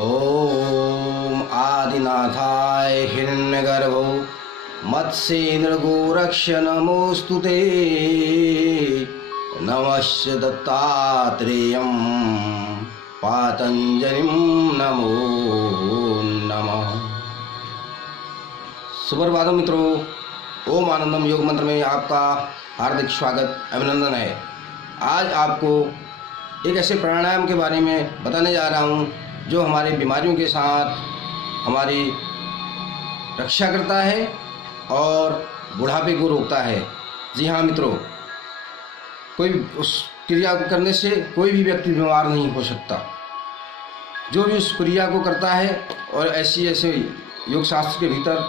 ओम आदिनाथाय हिरण्यगर्भो मत्स्येन्द्रगोरक्ष नमोस्तुते। नमस्य दत्तात्रेयं पातंजलिं नमो नमः। सुप्रभातम मित्रों, ओम आनंदम योग मंत्र में आपका हार्दिक स्वागत अभिनंदन है। आज आपको एक ऐसे प्राणायाम के बारे में बताने जा रहा हूँ जो हमारी बीमारियों के साथ हमारी रक्षा करता है और बुढ़ापे को रोकता है। जी हाँ मित्रों, कोई उस क्रिया को करने से कोई भी व्यक्ति बीमार नहीं हो सकता। जो भी उस क्रिया को करता है, और ऐसे योग शास्त्र के भीतर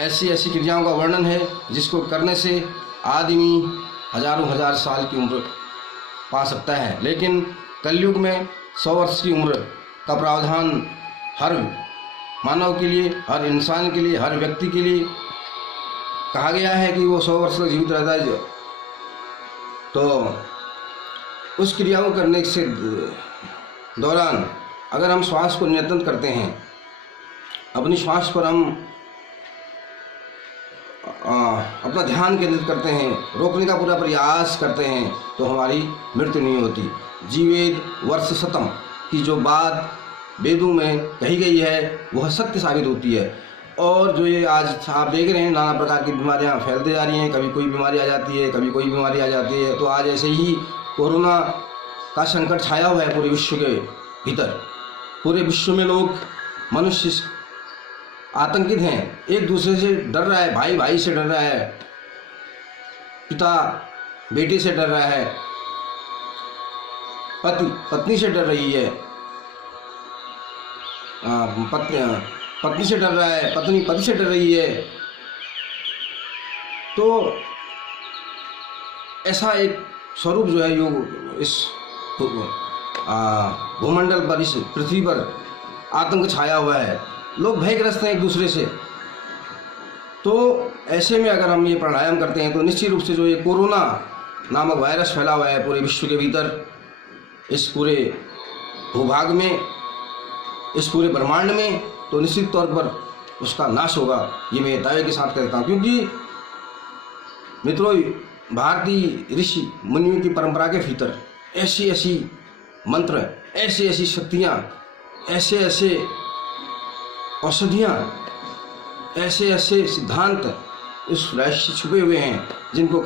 ऐसी क्रियाओं का वर्णन है जिसको करने से आदमी हजारों हजार साल की उम्र पा सकता है। लेकिन कलयुग में 100 वर्ष की उम्र का प्रावधान हर मानव के लिए, हर इंसान के लिए, हर व्यक्ति के लिए कहा गया है कि वो 100 वर्ष तक जीवित रहता है। तो उस क्रिया को करने से दौरान अगर हम श्वास को नियंत्रित करते हैं, अपनी श्वास पर हम अपना ध्यान केंद्रित करते हैं, रोकने का पूरा प्रयास करते हैं, तो हमारी मृत्यु नहीं होती। जीवेद वर्ष शतम की जो बात वेदों में कही गई है वह सत्य साबित होती है। और जो ये आज आप देख रहे हैं नाना प्रकार की बीमारियां फैलते जा रही हैं, कभी कोई बीमारी आ जाती है, कभी कोई बीमारी आ जाती है। तो आज ऐसे ही कोरोना का संकट छाया हुआ है पूरे विश्व के भीतर। पूरे विश्व में लोग, मनुष्य आतंकित हैं, एक दूसरे से डर रहा है, भाई भाई से डर रहा है, पिता बेटे से डर रहा है, पति पत्नी से डर रही है, पत्नी से डर रहा है, पत्नी पति से डर रही है। तो ऐसा एक स्वरूप जो है योग इस भूमंडल पर, इस पृथ्वी पर आतंक छाया हुआ है। लोग भयग्रस्त हैं एक दूसरे से। तो ऐसे में अगर हम ये प्राणायाम करते हैं तो निश्चित रूप से जो ये कोरोना नामक वायरस फैला हुआ है पूरे विश्व के भीतर, इस पूरे भूभाग में, इस पूरे ब्रह्मांड में, तो निश्चित तौर पर उसका नाश होगा। ये मैं दावे के साथ कहता हूँ, क्योंकि मित्रों भारतीय ऋषि मुनियों की परंपरा के भीतर ऐसी मंत्र, ऐसी शक्तियाँ, ऐसे औषधियाँ, ऐसे सिद्धांत इस रहस्य छुपे हुए हैं जिनको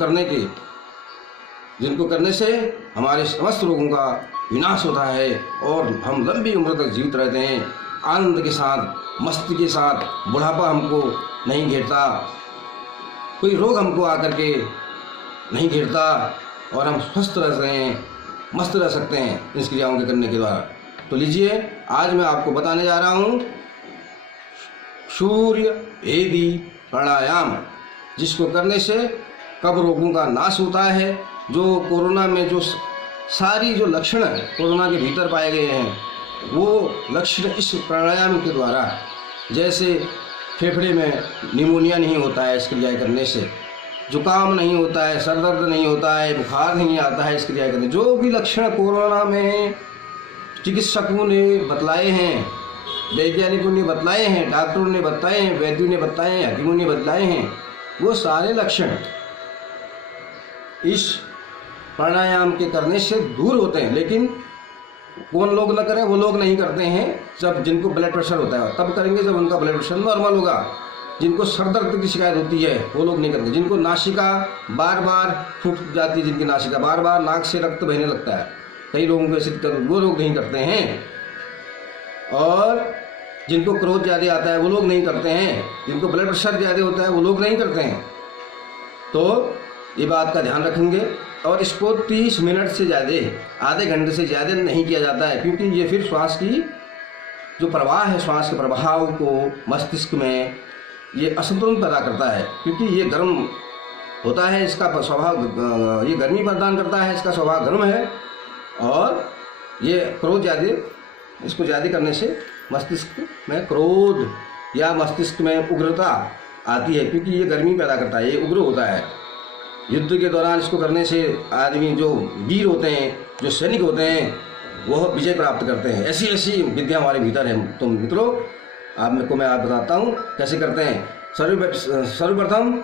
करने से हमारे समस्त रोगों का विनाश होता है और हम लंबी उम्र तक जीवित रहते हैं, आनंद के साथ, मस्ती के साथ। बुढ़ापा हमको नहीं घेरता, कोई रोग हमको आकर के नहीं घेरता और हम स्वस्थ रहते हैं, मस्त रह सकते हैं इस क्रियाओं के करने के द्वारा। तो लीजिए, आज मैं आपको बताने जा रहा हूँ सूर्य भेदी प्राणायाम, जिसको करने से कब रोगों का नाश होता है। जो कोरोना में जो सारी जो लक्षण कोरोना के भीतर पाए गए हैं, वो लक्षण इस प्राणायाम के द्वारा, जैसे फेफड़े में निमोनिया नहीं होता है इस क्रिया करने से, जुकाम नहीं होता है, सर दर्द नहीं होता है, बुखार नहीं आता है इस क्रिया करने। जो भी लक्षण कोरोना में चिकित्सकों ने बतलाए हैं, वैज्ञानिकों ने बतलाए हैं, डॉक्टरों ने बताए हैं, वैद्यों ने बताए हैं, हकीमों ने बतलाए हैं, वो सारे लक्षण इस प्राणायाम के करने से दूर होते हैं। लेकिन कौन लोग न करें? वो लोग नहीं करते हैं जब जिनको ब्लड प्रेशर होता है, तब करेंगे जब उनका ब्लड प्रेशर नॉर्मल होगा। जिनको सर दर्द की शिकायत होती है वो लोग नहीं करते। जिनको नासिका बार बार फूट जाती है, जिनकी नासिका बार बार नाक से रक्त बहने लगता है, कई लोगों को ऐसी दिक्कत, वो लोग नहीं करते हैं। और जिनको क्रोध ज़्यादा आता है वो लोग नहीं करते हैं। जिनको ब्लड प्रेशर ज़्यादा होता है वो लोग नहीं करते हैं। तो ये बात का ध्यान रखेंगे। और इसको 30 मिनट से ज़्यादा, आधे घंटे से ज़्यादा नहीं किया जाता है, क्योंकि ये फिर श्वास की जो प्रवाह है, श्वास के प्रभाव को मस्तिष्क में ये असंतुलन पैदा करता है। क्योंकि ये गर्म होता है, इसका स्वभाव, ये गर्मी प्रदान करता है, इसका स्वभाव गर्म है। और ये क्रोध ज़्यादा, इसको ज़्यादा करने से मस्तिष्क में क्रोध या मस्तिष्क में उग्रता आती है, क्योंकि ये गर्मी पैदा करता है, ये उग्र होता है। युद्ध के दौरान इसको करने से आदमी जो वीर होते हैं, जो सैनिक होते हैं, वह विजय प्राप्त करते हैं। ऐसी ऐसी विद्या हमारे भीतर है। तो मित्रों, मैं बताता हूँ कैसे करते हैं। सर्वप्रथम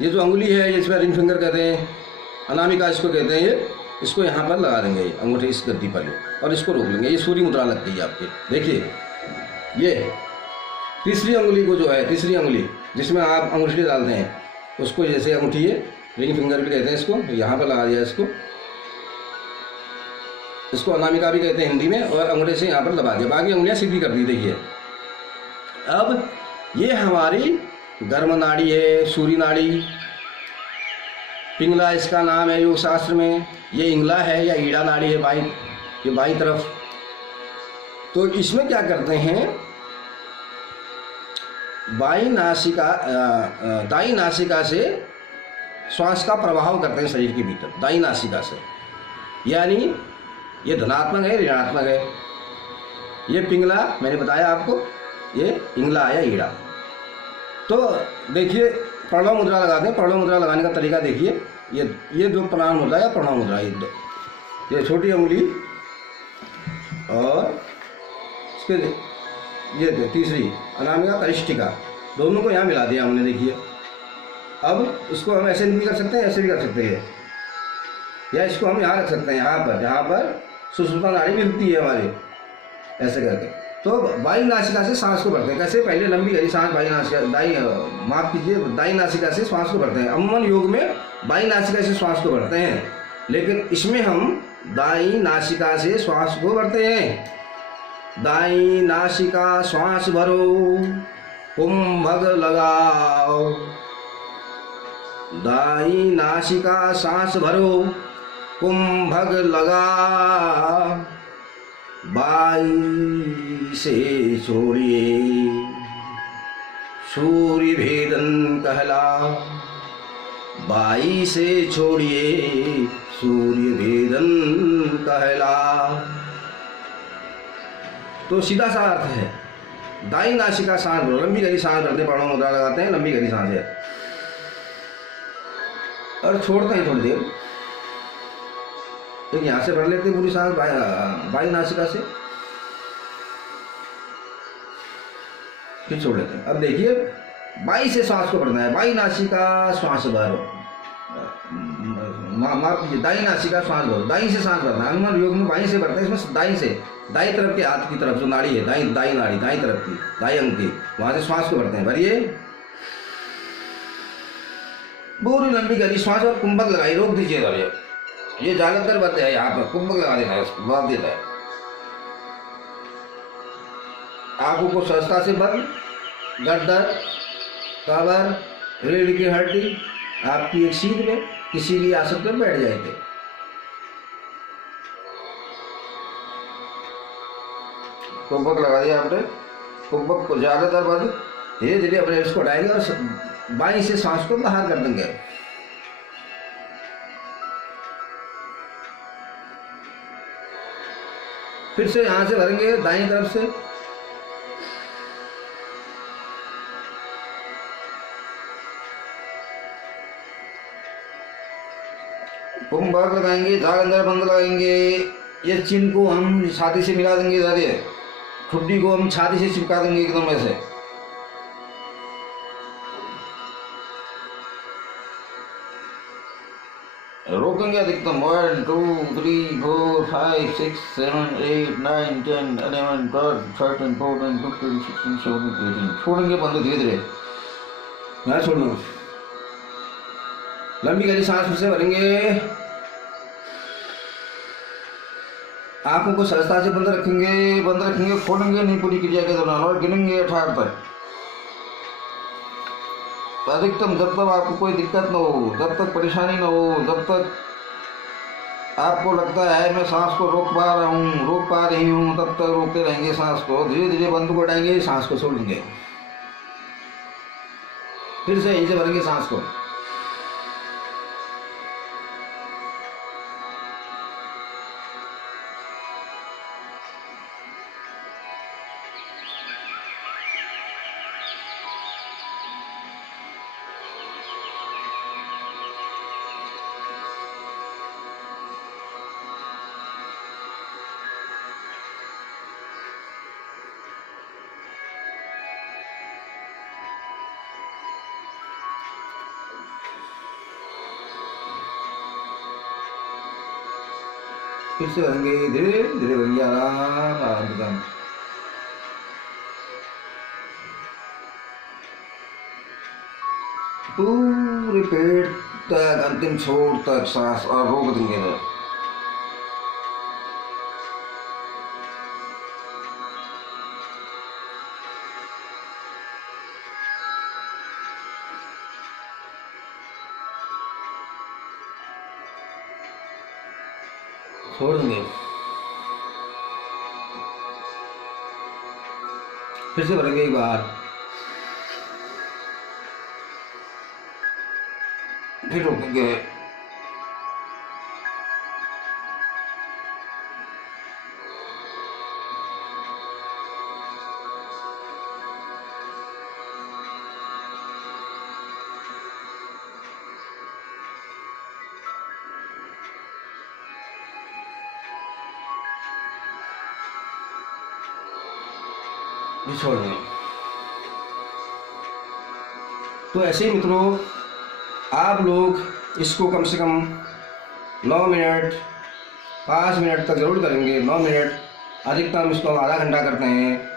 ये जो अंगुली है, ये इसमें रिंग फिंगर कहते हैं, अनामिका इसको कहते हैं। ये इसको यहाँ पर लगा देंगे, अंगूठे इस गद्दी पर, और इसको रोक लेंगे। ये सूर्य मुद्रा लग गई आपके। देखिए, ये तीसरी अंगुली को जो है, तीसरी अंगुली जिसमें आप अंगूठी डालते हैं, उसको जैसे अंगूठी, ये रिंग फिंगर भी कहते हैं इसको, यहाँ पर लगा दिया इसको अनामिका भी कहते हैं हिंदी में, और अंगूठे से यहाँ पर दबा दिया, बाकी अंगुलियाँ सीधी कर दी। देखिए, अब ये हमारी गर्म नाड़ी है, सूर्य नाड़ी, पिंगला इसका नाम है योग शास्त्र में। ये इंगला है या ईड़ा नाड़ी है, ये बाईं तरफ। तो इसमें क्या करते हैं, दाई नासिका से श्वास का प्रभाव करते हैं शरीर के भीतर, दाई नासिका से। यानी ये धनात्मक है, ऋणात्मक है। ये पिंगला मैंने बताया आपको, ये इंगला या ईड़ा। तो देखिए, प्रणव मुद्रा लगाते हैं। प्रणव मुद्रा लगाने का तरीका देखिए, ये दो प्राण मुद्रा या प्रणव मुद्रा, ये छोटी उंगली और इसके ये तीसरी अनामिका कनिष्ठिका, दोनों को यहाँ मिला दिया हमने। देखिए, अब इसको हम ऐसे भी कर सकते हैं, ऐसे भी कर सकते हैं, या इसको हम यहाँ रख सकते हैं, यहाँ पर सुषुम्ना नाड़ी मिलती है हमारे, ऐसे करके। तो बाई नासिका से सांस को भरते हैं। कैसे? पहले लंबी गहरी सांस दाई नासिका से श्वास को भरते हैं। अमूमन योग में बाई नासिका से श्वास को भरते हैं, लेकिन इसमें हम दाई नासिका से श्वास को भरते हैं। दाई नासिका श्वास भरो, कुंभक लगाओ। दाई नासिका सांस भरो, कुंभक लगा। बाई से छोड़िए, सूर्य भेदन कहला। बाई से छोड़िए, सूर्य भेदन कहला। तो सीधा सा अर्थ है, दाई नासिका सांस भरो, लंबी गहरी सांस भरते, प्रणव मुद्रा लगाते हैं, लंबी गहरी सांस है, और छोड़ते हैं थोड़ी देर। तो यहाँ से भर लेते हैं पूरी सांस बाई नासिका से, फिर छोड़ लेते हैं। अब देखिए, बाई से सांस को भरना है। बाई नासिका श्वास भरो, माफ कीजिए, दाई नासिका श्वास भरो, दाई से सांस भरना है। अनुमान योग में बाई से भरते हैं, इसमें दाई से, दाई तरफ के हाथ की तरफ जो नाड़ी है, दाई नाड़ी, दाई तरफ की, दाई अंग की, वहां से श्वास को भरते हैं। भरिए, पूरी लंबी गहरी श्वास, और कुंभक लगाई, रोक दीजिएगा। ये जालंधर बंद है, यहाँ पर कुंभक लगा देना है, उसको बांध देना है। आंखों को सहजता से बंद, गर्दन, कमर, रीढ़ की हड्डी आपकी एक सीध में किसी भी आसन पर बैठ जाएंगे। कुंभक लगा दिया आपने, कुंभक को ज्यादातर बंद, धीरे धीरे अपने इसको उठाएंगे और बाईं से सांस को बाहर कर देंगे। फिर से यहां से भरेंगे दाईं तरफ से, कुंभक लगाएंगे, जालंधर बंद लगाएंगे। ये चिन्ह को हम छाती से मिला देंगे, दादे ठुड्डी को हम छाती से चिपका देंगे एकदम ऐसे। रोकेंगे अधिकतम 1 2 3 4 5 6 7 8 9 10 11 12 13 14 15 16 17 18। छोड़ेंगे बंद धीरे धीरे, यहाँ छोड़ दो। लंबी गहरी सांस फिर से भरेंगे, आंखों को सहजता से बंद रखेंगे, खोलेंगे नहीं पूरी क्रिया के दौरान, और गिनेंगे 18 तक। अधिकतम जब तक आपको कोई दिक्कत न हो, जब तक परेशानी न हो, जब तक आपको लगता है मैं सांस को रोक पा रही हूँ, तब तक रोकते रहेंगे सांस को। धीरे धीरे बंद को उठाएंगे, सांस को छोड़ देंगे, फिर से यहीं से भरेंगे सांस को। फिर से भरेंगे, धीरे धीरे भरेंगे, आराम आराम से काम। पूरे पेट तक, अंतिम छोर तक सांस और रोक देंगे। छोड़ देंगे, फिर से भरेंगे एक बार, फिर रोकेंगे, फिर छोड़ देंगे। तो ऐसे ही मित्रों, आप लोग इसको कम से कम 9 मिनट 5 मिनट तक ज़रूर करेंगे। 9 मिनट, अधिकतम इसको हम आधा घंटा करते हैं।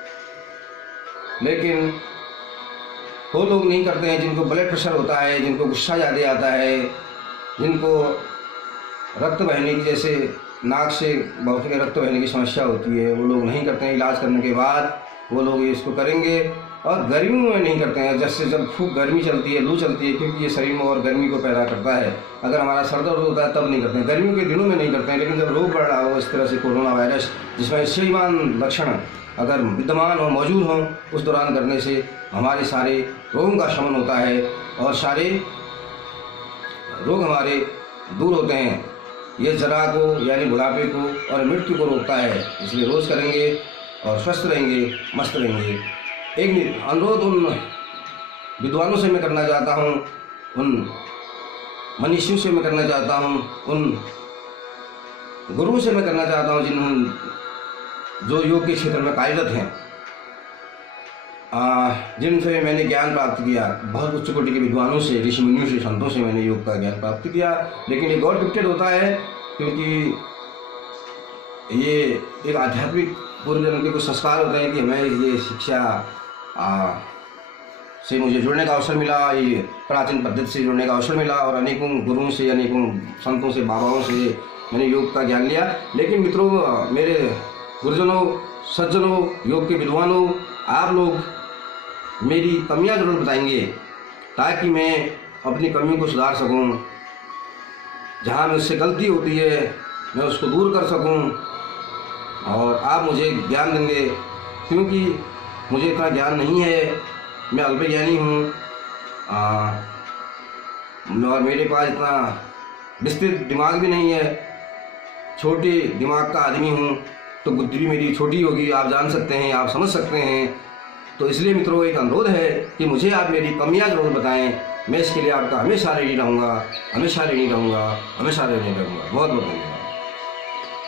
लेकिन वो लोग नहीं करते हैं जिनको ब्लड प्रेशर होता है, जिनको गुस्सा ज़्यादा आता है, जिनको रक्त बहने की, जैसे नाक से बहुत के रक्त बहने की समस्या होती है, वो लोग नहीं करते हैं। इलाज करने के बाद वो लोग इसको करेंगे। और गर्मियों में नहीं करते हैं, जैसे जब खूब गर्मी चलती है, लू चलती है, क्योंकि ये शरीर में और गर्मी को पैदा करता है। अगर हमारा सर दर्द होता है तब नहीं करते हैं, गर्मियों के दिनों में नहीं करते हैं। लेकिन जब रोग बढ़ रहा हो इस तरह से कोरोना वायरस, जिसमें श्रीमान लक्षण अगर विद्यमान हो, मौजूद हों, उस दौरान करने से हमारे सारे रोगों का शमन होता है और सारे रोग हमारे दूर होते हैं। ये जरा को यानी बुढ़ापे को और मृत्यु को रोकता है। इसलिए रोज़ करेंगे और स्वस्थ रहेंगे, मस्त रहेंगे। एक अनुरोध उन विद्वानों से मैं करना चाहता हूँ, उन मनीषियों से मैं करना चाहता हूँ, उन गुरुओं से मैं करना चाहता हूँ जो योग के क्षेत्र में कार्यरत हैं, जिनसे मैंने ज्ञान प्राप्त किया। बहुत उच्च कोटि के विद्वानों से, ऋषि मुनियों से, संतों से मैंने योग का ज्ञान प्राप्त किया। लेकिन ये गॉड गिफ्टेड होता है, क्योंकि ये एक आध्यात्मिक पूर्व जन्म के कुछ संस्कार होते हैं कि हमें ये शिक्षा से मुझे जुड़ने का अवसर मिला, ये प्राचीन पद्धति से जुड़ने का अवसर मिला और अनेकों गुरुओं से, अनेकों संतों से, बाबाओं से मैंने योग का ज्ञान लिया। लेकिन मित्रों, मेरे गुरुजनों, सज्जनों, योग के विद्वानों, आप लोग मेरी कमियां जरूर बताएंगे ताकि मैं अपनी कमियों को सुधार सकूं। जहां मुझसे गलती होती है मैं उसको दूर कर सकूं और आप मुझे ज्ञान देंगे, क्योंकि मुझे इतना ज्ञान नहीं है, मैं अल्पज्ञानी हूँ और मेरे पास इतना विस्तृत दिमाग भी नहीं है, छोटे दिमाग का आदमी हूँ, तो बुद्धि भी मेरी छोटी होगी, आप जान सकते हैं, आप समझ सकते हैं। तो इसलिए मित्रों, एक अनुरोध है कि मुझे आप मेरी कमियां जरूर बताएं। मैं इसके लिए आपका हमेशा रेडी रहूँगा, हमेशा रेडी रहूँगा, हमेशा रेडी रहूँगा। बहुत बहुत धन्यवाद।